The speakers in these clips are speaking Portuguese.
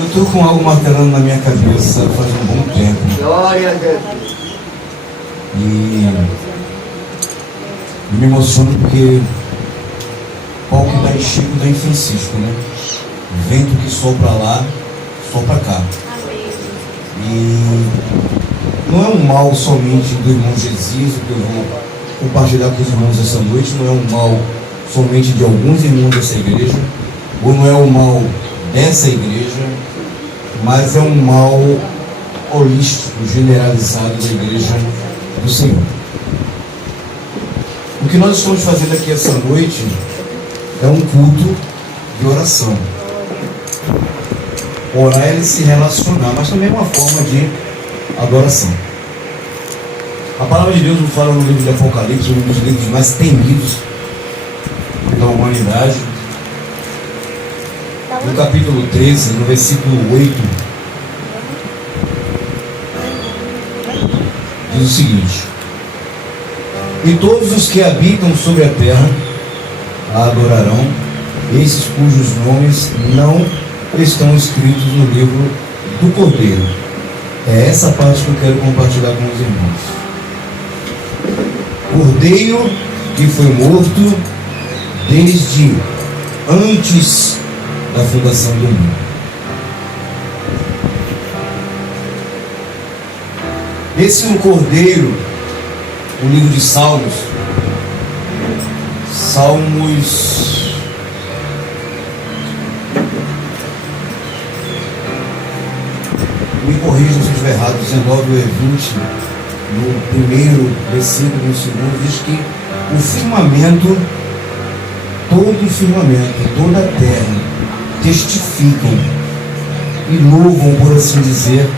Eu estou com algo martelando na minha cabeça faz um bom tempo. Glória a Deus. E me emociono porque pau que dá em Chico dá em Francisco, né? Vento que sopra lá, sopra cá. E não é um mal somente do irmão Jesus, o que eu vou compartilhar com os irmãos essa noite, não é um mal somente de alguns irmãos dessa igreja, ou não é um mal dessa igreja, mas é um mal holístico, generalizado da igreja do Senhor. O que nós estamos fazendo aqui essa noite é um culto de oração. Orar é se relacionar, mas também é uma forma de adoração. A palavra de Deus nos fala no livro de Apocalipse, um dos livros mais temidos da humanidade. No capítulo 13, no versículo 8, diz o seguinte: e todos os que habitam sobre a terra a adorarão, esses cujos nomes não estão escritos no livro do Cordeiro. É essa parte que eu quero compartilhar com os irmãos. Cordeiro que foi morto desde antes da fundação do mundo. Esse é um cordeiro, o livro de Salmos, me corrijam se eu estiver errado, 19 e 20, no primeiro versículo, no segundo, diz que o firmamento, todo o firmamento, toda a terra, testificam e louvam, por assim dizer,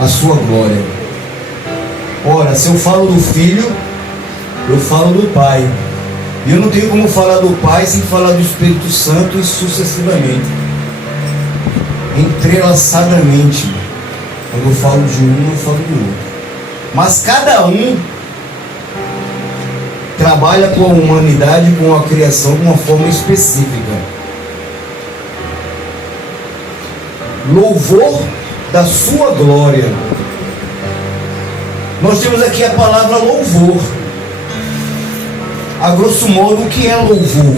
a sua glória. Ora, se eu falo do Filho, eu falo do Pai. E eu não tenho como falar do Pai sem falar do Espírito Santo e sucessivamente, entrelaçadamente. Quando eu falo de um, eu falo do outro. Mas cada um trabalha com a humanidade, com a criação de uma forma específica. Louvor da sua glória. Nós temos aqui a palavra louvor. A grosso modo, o que é louvor?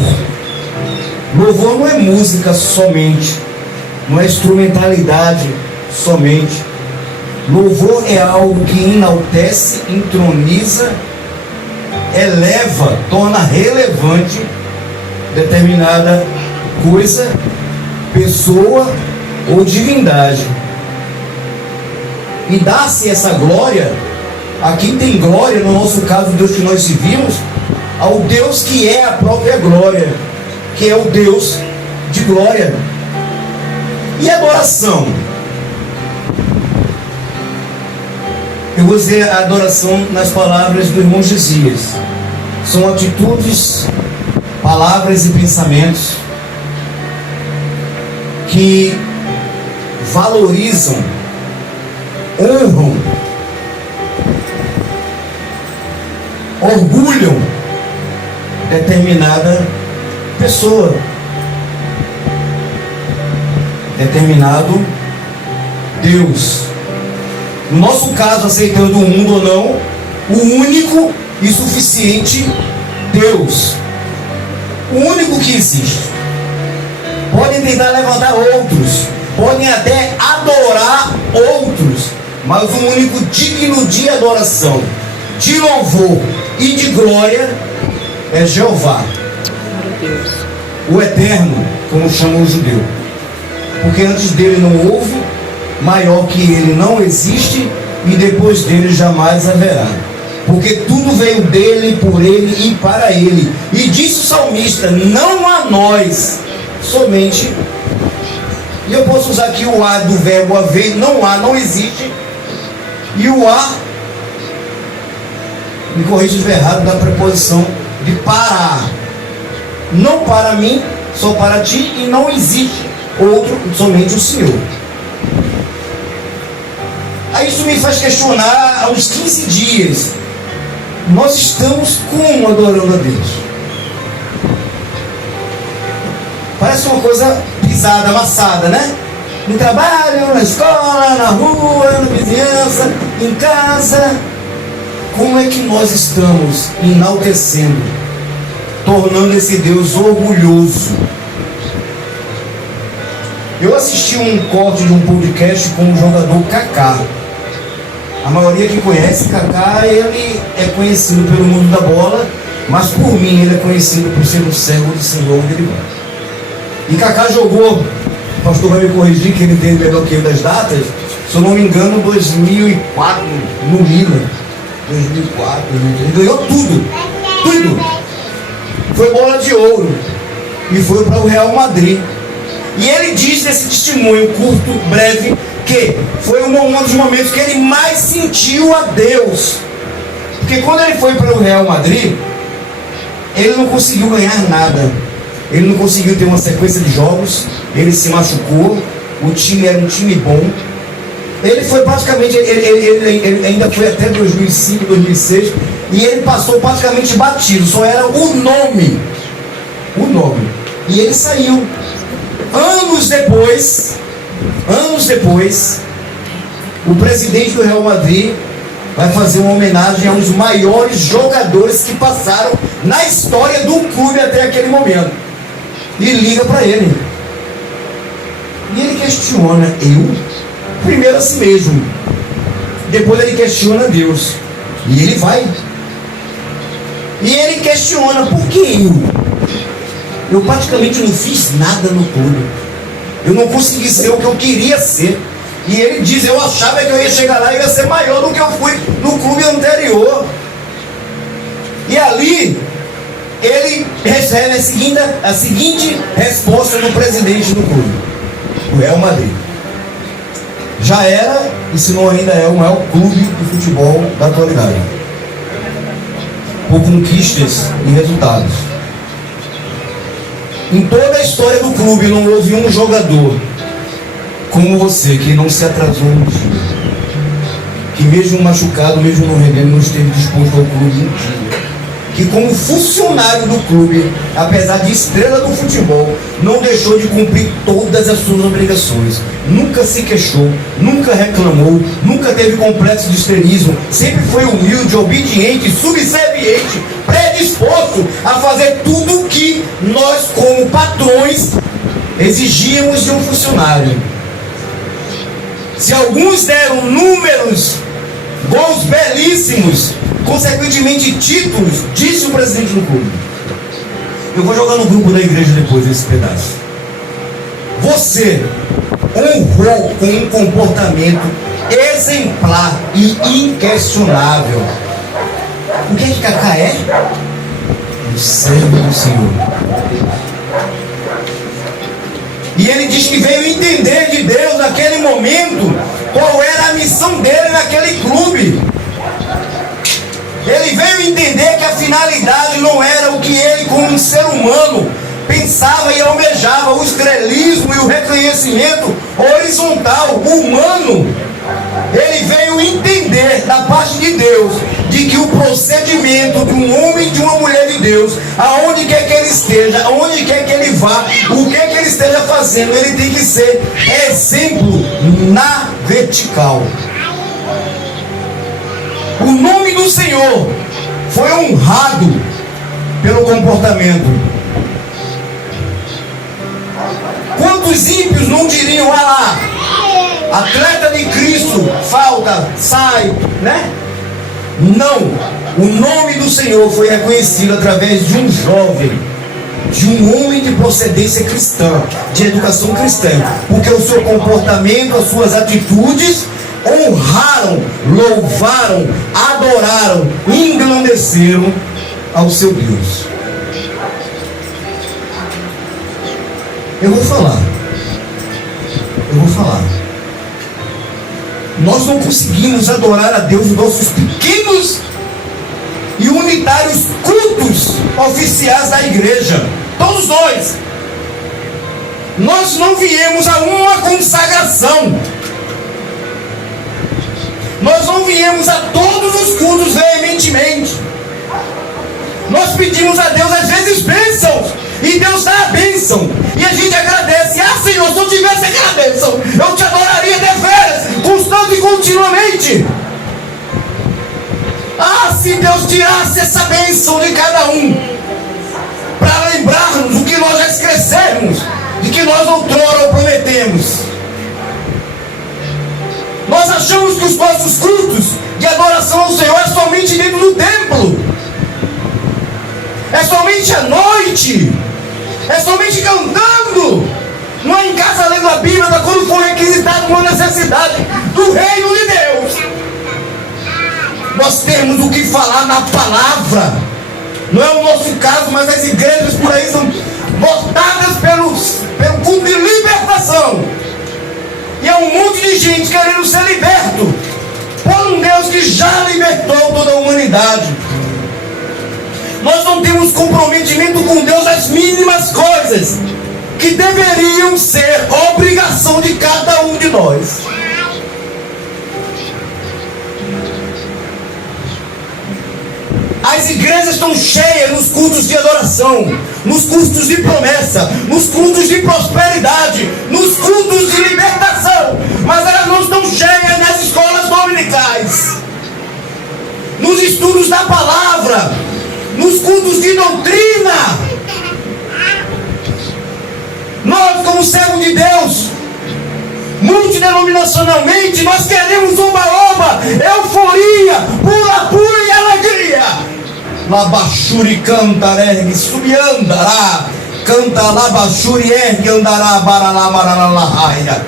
Louvor não é música somente, não é instrumentalidade somente. Louvor é algo que enaltece, entroniza, eleva, torna relevante determinada coisa, pessoa ou divindade. E dá-se essa glória a quem tem glória, no nosso caso, o Deus que nós servimos, ao Deus que é a própria glória, que é o Deus de glória. E adoração? Eu vou dizer a adoração nas palavras do irmão Josias. São atitudes, palavras e pensamentos que valorizam, honram, orgulham determinada pessoa, determinado Deus. No nosso caso, aceitando o mundo ou não, o único e suficiente Deus, o único que existe. Podem tentar levantar outros, podem até adorar outros, mas o único digno de adoração, de louvor e de glória é Jeová, o Eterno, como chama o judeu. Porque antes dele não houve, maior que ele não existe, e depois dele jamais haverá. Porque tudo veio dele, por ele e para ele. E disse o salmista: não a nós somente. E eu posso usar aqui o a do verbo haver, não há, não existe. E o a, me corrija se estiver errado, da preposição de para. Não para mim, só para ti, e não existe outro, somente o Senhor. Aí isso me faz questionar, aos 15 dias, nós estamos como adorando a Deus? Parece uma coisa pisada, amassada, né? No trabalho, na escola, na rua, na vizinhança, em casa. Como é que nós estamos enaltecendo, tornando esse Deus orgulhoso? Eu assisti um corte de um podcast com o jogador Kaká. A maioria que conhece Kaká, ele é conhecido pelo mundo da bola, mas por mim ele é conhecido por ser um cego de Senhor onde ele vai. E Kaká jogou, o pastor vai me corrigir que ele entende melhor que eu das datas, se eu não me engano, 2004 no Milan. 2004, ele ganhou tudo. Foi bola de ouro e foi para o Real Madrid. E ele diz nesse testemunho curto, breve, que foi um dos momentos que ele mais sentiu a Deus. Porque quando ele foi para o Real Madrid, ele não conseguiu ganhar nada. Ele não conseguiu ter uma sequência de jogos, ele se machucou, o time era um time bom. Ele foi praticamente, ele ainda foi até 2005, 2006, e ele passou praticamente batido, só era o nome. E ele saiu. Anos depois, o presidente do Real Madrid vai fazer uma homenagem a um dos maiores jogadores que passaram na história do clube até aquele momento. E liga para ele. E ele questiona, primeiro a si mesmo. Depois ele questiona Deus. E ele vai. E ele questiona, por que eu? Eu praticamente não fiz nada no clube. Eu não consegui ser o que eu queria ser. E ele diz, eu achava que eu ia chegar lá e ia ser maior do que eu fui no clube anterior. E ali, ele recebe a seguinte resposta do presidente do clube, o Real Madrid. Já era, e se não ainda é, o maior clube de futebol da atualidade, por conquistas e resultados. Em toda a história do clube não houve um jogador como você que não se atrasou um dia, que mesmo machucado, mesmo não rendendo, não esteve disposto ao clube um dia, que como funcionário do clube, apesar de estrela do futebol, não deixou de cumprir todas as suas obrigações, nunca se queixou, nunca reclamou, nunca teve complexo de estrelismo, sempre foi humilde, obediente, subserviente, predisposto a fazer tudo o que nós como patrões exigíamos de um funcionário. Se alguns deram números, gols belíssimos, consequentemente títulos, disse o presidente do clube. Eu vou jogar no grupo da igreja depois esse pedaço. Você honrou com um comportamento exemplar e inquestionável. O que é que Kaká é? O servo do Senhor. E ele diz que veio entender de Deus naquele momento qual era a missão dele naquele clube. Ele veio entender que a finalidade não era o que ele, como um ser humano, pensava e almejava, o estrelismo e o reconhecimento horizontal, humano. Ele veio entender da parte de Deus de que o procedimento de um homem e de uma mulher de Deus, aonde quer que ele esteja, aonde quer que ele vá, o que ele esteja fazendo, ele tem que ser exemplo na vertical. O nome do Senhor foi honrado pelo comportamento. Quantos ímpios não diriam, lá, atleta de Cristo, falta, sai, né? Não, o nome do Senhor foi reconhecido através de um jovem, de um homem de procedência cristã, de educação cristã, porque o seu comportamento, as suas atitudes honraram, louvaram, adoraram, engrandeceram ao seu Deus. Eu vou falar. Nós não conseguimos adorar a Deus nos nossos pequenos e unitários cultos oficiais da igreja. Todos nós. Nós não viemos a uma consagração. Nós não viemos a todos os cultos veementemente. Nós pedimos a Deus às vezes bênçãos, e Deus dá a bênção, e a gente agradece. Senhor, se eu tivesse aquela bênção, eu tirasse essa bênção de cada um, para lembrarmos o que nós já esquecemos, de que nós outrora o prometemos. Nós achamos que os nossos cultos de adoração ao Senhor é somente dentro do templo, é somente à noite, é somente cantando, não é em casa lendo a Bíblia, mas quando for requisitado uma necessidade do reino de Deus. Nós temos o que falar na palavra. Não é o nosso caso, mas as igrejas por aí são lotadas pelo culto de libertação. E é um monte de gente querendo ser liberto por um Deus que já libertou toda a humanidade. Nós não temos comprometimento com Deus nas mínimas coisas que deveriam ser obrigação de cada um de nós. As igrejas estão cheias nos cultos de adoração, nos cultos de promessa, nos cultos de prosperidade, nos cultos de libertação, mas elas não estão cheias nas escolas dominicais, nos estudos da palavra, nos cultos de doutrina. Nós, como servos de Deus, multidenominacionalmente, nós queremos oba-oba, euforia, pula-pula e alegria. Labachuri canta, ergue, subiandará, canta labachuri, ergue, andará, baralamaralaia.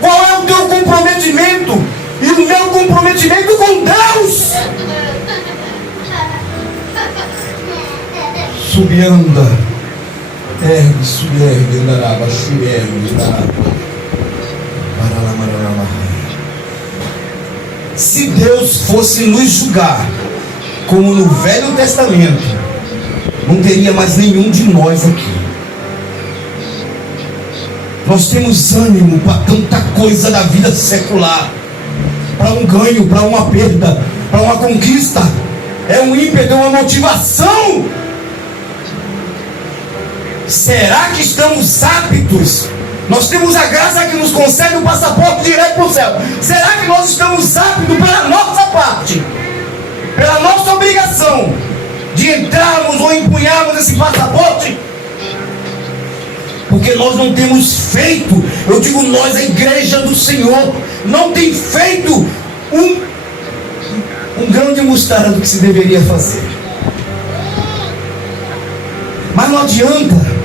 Qual é o teu comprometimento e o meu comprometimento com Deus? Subianda, ergue, subiergue, andará, bachuri, ergue, andará, baralamaralaia. Se Deus fosse nos julgar como no Velho Testamento, não teria mais nenhum de nós aqui. Nós temos ânimo para tanta coisa da vida secular, para um ganho, para uma perda, para uma conquista. É um ímpeto, é uma motivação. Será que estamos aptos? Nós temos a graça que nos concede o passaporte direto para o céu. Será que nós estamos aptos pela nossa parte, pela nossa obrigação de entrarmos ou empunharmos esse passaporte? Porque nós não temos feito, eu digo nós, a igreja do Senhor, não tem feito um grão de mostarda do que se deveria fazer. Mas não adianta.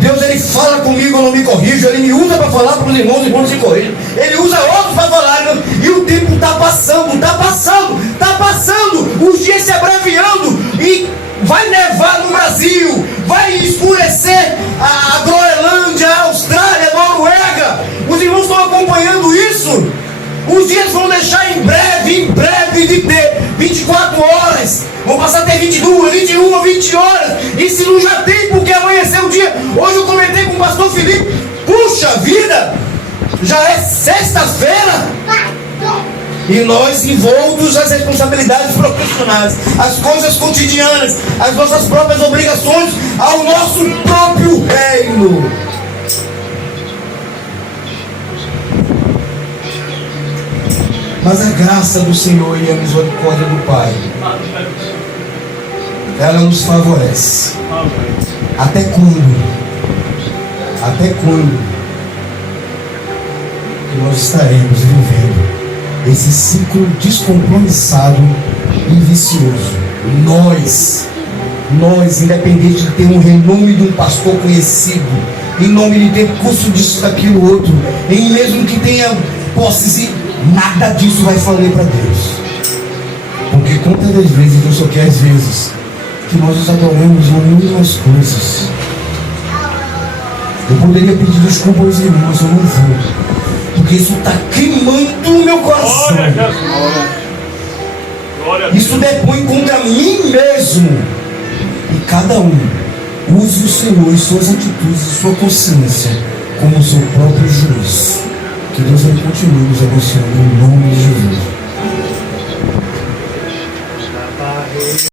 Deus, Ele fala comigo, eu não me corrijo. Ele me usa para falar para os irmãos se corrigem. Ele usa outros para falar. E o tempo está passando, está passando, está passando. Os dias se abreviando. E vai nevar no Brasil. Vai escurecer a Groenlândia, a Austrália, a Noruega. Os irmãos estão acompanhando isso. Os dias vão deixar em breve de ter 24 horas. Vão passar a ter 22, 21, 20 horas. E se não já tem, porque amanheceu o dia. Hoje eu comentei com o pastor Felipe. Puxa vida, já é sexta-feira. E nós envoltos às responsabilidades profissionais, as coisas cotidianas, as nossas próprias obrigações ao nosso próprio reino. Mas a graça do Senhor e a misericórdia do Pai, ela nos favorece. Até quando? Até quando que nós estaremos vivendo esse ciclo descompromissado e vicioso? Nós, independente de ter um renome de um pastor conhecido, em nome de ter curso disso, daquilo, outro, em mesmo que tenha posses e nada disso vai valer para Deus. Porque quantas das vezes Deus só quer, às vezes, que nós nos adoremos em mínimas coisas. Eu poderia pedir desculpa aos irmãos, eu não vou, porque isso está queimando o meu coração. Isso depõe contra mim mesmo. E cada um use o Senhor e suas atitudes e sua consciência como o seu próprio juiz. Que Deus continue nos abençoando em nome de Jesus.